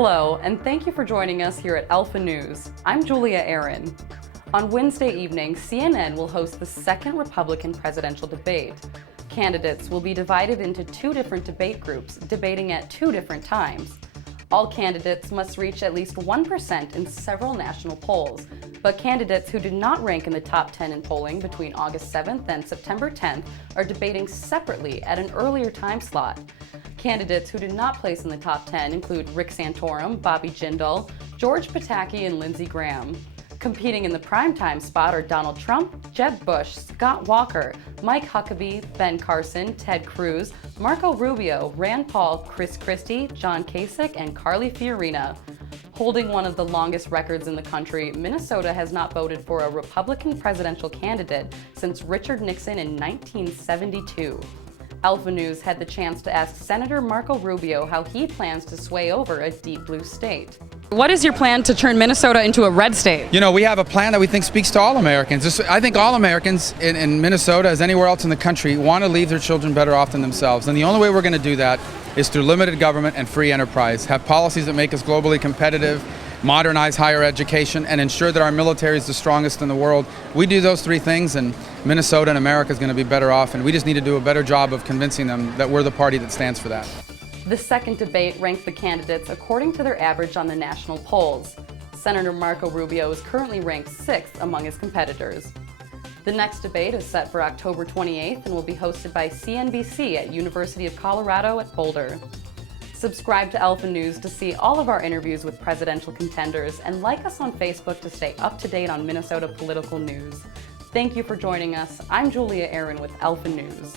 Hello, and thank you for joining us here at Alpha News. I'm Julia Aaron. On Wednesday evening, CNN will host the second Republican presidential debate. Candidates will be divided into two different debate groups, debating at two different times. All candidates must reach at least 1% in several national polls, but candidates who did not rank in the top 10 in polling between August 7th and September 10th are debating separately at an earlier time slot. Candidates who did not place in the top 10 include Rick Santorum, Bobby Jindal, George Pataki, and Lindsey Graham. Competing in the primetime spot are Donald Trump, Jeb Bush, Scott Walker, Mike Huckabee, Ben Carson, Ted Cruz, Marco Rubio, Rand Paul, Chris Christie, John Kasich, and Carly Fiorina. Holding one of the longest records in the country, Minnesota has not voted for a Republican presidential candidate since Richard Nixon in 1972. Alpha News had the chance to ask Senator Marco Rubio how he plans to sway over a deep blue state. What is your plan to turn Minnesota into a red state? You know, we have a plan that we think speaks to all Americans. I think all Americans in Minnesota, as anywhere else in the country, want to leave their children better off than themselves. And the only way we're going to do that is through limited government and free enterprise, have policies that make us globally competitive, modernize higher education, and ensure that our military is the strongest in the world. We do those three things, and Minnesota and America is going to be better off, and we just need to do a better job of convincing them that we're the party that stands for that. The second debate ranked the candidates according to their average on the national polls. Senator Marco Rubio is currently ranked 6th among his competitors. The next debate is set for October 28th and will be hosted by CNBC at University of Colorado at Boulder. Subscribe to Alpha News to see all of our interviews with presidential contenders, and like us on Facebook to stay up to date on Minnesota political news. Thank you for joining us. I'm Julia Aaron with Alpha News.